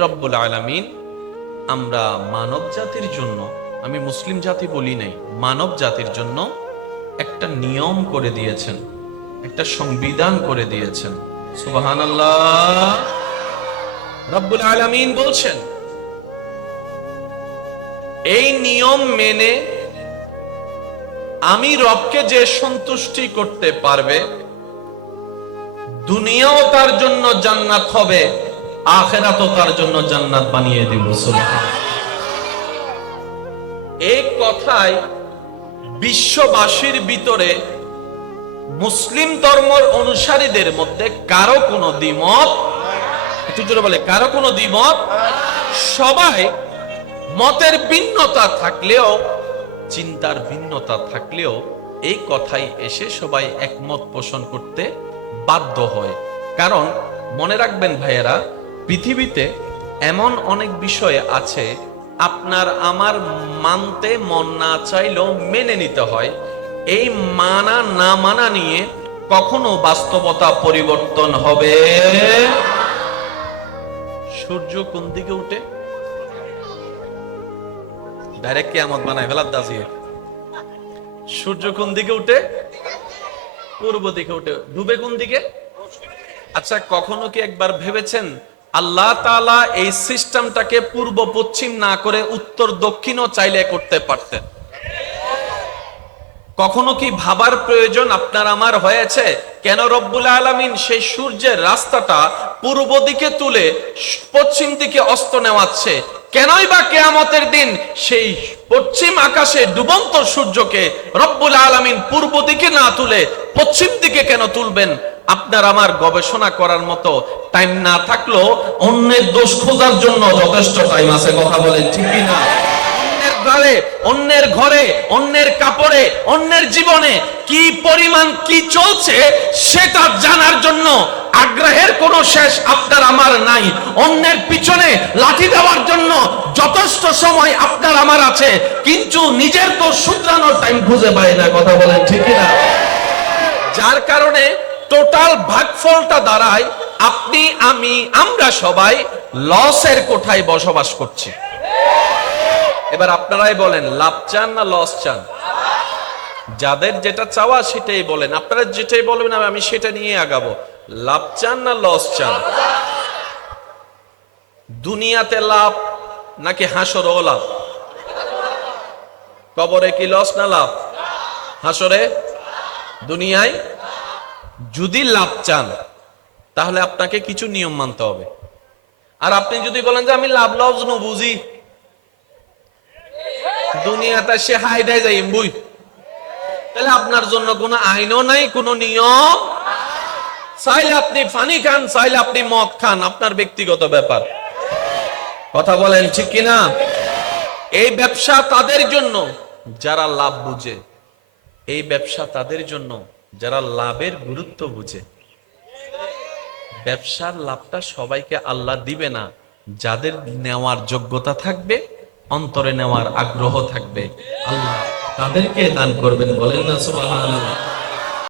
রব্বুল আলামিন আমরা মানব জাতির জন্য, আমি মুসলিম জাতি বলি নাই, মানব জাতির জন্য একটা নিয়ম করে দিয়েছেন, একটা সংবিধান করে দিয়েছেন। সুবহানাল্লাহ। রব্বুল আলামিন বলছেন, এই নিয়ম মেনে আমি রবকে যে সন্তুষ্টি করতে পারবে, দুনিয়াও তার জন্য জান্নাত হবে, আখিরাতও তার জন্য জান্নাত বানিয়ে দিব। সুবহানাল্লাহ। এই কথাই বিশ্ববাসীর ভিতরে মুসলিম ধর্মের অনুসারীদের মধ্যে কারো কোনো দ্বিমত, একটু জোরে বলে, কারো কোনো দ্বিমত, সবাই মতের ভিন্নতা থাকলেও, চিন্তার ভিন্নতা থাকলেও এই কথাই এসে সবাই একমত পোষণ করতে বাধ্য হয়। কারণ মনে রাখবেন ভাইয়েরা, পৃথিবীতে এমন অনেক বিষয় আছে আপনার আমার মানতে মন না চাইলেও মেনে নিতে হয়। এই মানা না মানা নিয়ে কখনো বাস্তবতা পরিবর্তন হবে। সূর্য কোন দিকে উঠে? ডাইরেক্ট কিয়ামত বানায় ফেলার দাসি। সূর্য কোন দিকে উঠে? পূর্ব দিকে উঠে। ডুবে কোন দিকে? আচ্ছা, কখনো কি একবার ভেবেছেন আল্লাহ তাআলা এই সিস্টেমটাকে পূর্ব পশ্চিম না করে উত্তর দক্ষিণও চাইলে করতে পারতেন? কখনো কি ভাবার প্রয়োজন আপনার আমার হয়েছে কেন রব্বুল আলামিন সেই সূর্যের রাস্তাটা পূর্ব দিকে তুলে পশ্চিম দিকে অস্ত নেওয়াচ্ছে? কেনই বা কিয়ামতের দিন সেই পশ্চিম আকাশে ডুবন্ত সূর্যকে রব্বুল আলামিন পূর্ব দিকে না তুলে পশ্চিম দিকে কেন তুলবেন? আপনার আমার গবেষণা করার মতো টাইম না থাকলেও অন্যের দোষ খোঁজার জন্য যথেষ্ট টাইম আছে। কথা বলেন ঠিক কি না? অন্যের ঘরে, অন্যের কাপড়ে, অন্যের জীবনে কি পরিমাণ কি চলছে সেটা জানার জন্য আগ্রহের কোনো শেষ আপনার আমার নাই। অন্যের পিছনে লাঠি দেওয়ার জন্য যথেষ্ট সময় আপনার আমার আছে, কিন্তু নিজের তো শুধরানোর টাইম খুঁজে পায় না। কথা বলেন ঠিক না? যার কারণে টোটাল ভাগফলটা দাঁড়ায় আপনি, আমি, আমরা সবাই লসের কোঠায় বসবাস করছি। এবার আপনারাই বলেন, লাভ চান না লস চান? যাদের যেটা চাওয়া সেটাই বলেন, আপনারা যেটাই বলবেন আমি সেটা নিয়ে আগাবো। লাভ চান না লস চান? দুনিয়াতে লাভ নাকি হাসরেও লাভ? কবরে কি লস না লাভ? হাসরে? দুনিয়ায়? যদি লাভ চান তাহলে আপনাকে কিছু নিয়ম মানতে হবে। আর আপনি যদি বলেন যে আমি লাভ লস নো বুঝি, দুনিয়াতে সে হাই দেয় যাই বুঝ, তাহলে আপনার জন্য কোনো আইনও নাই, কোনো নিয়ম। চাইলে আপনি পানি খান, চাইলে আপনি মদ খান, আপনার ব্যক্তিগত ব্যাপার। কথা বলেন ঠিক কিনা? এই ব্যবসা তাদের জন্য যারা লাভ বুঝে, এই ব্যবসা তাদের জন্য যারা লাভের গুরুত্ব বুঝে। ব্যবসার লাভটা সবাইকে আল্লাহ দিবে না, যাদের নেওয়ার যোগ্যতা থাকবে, অন্তরে নেওয়ার আগ্রহ থাকবে, আল্লাহ তাদেরকে দান করবেন। বলেন না সুবহানাল্লাহ।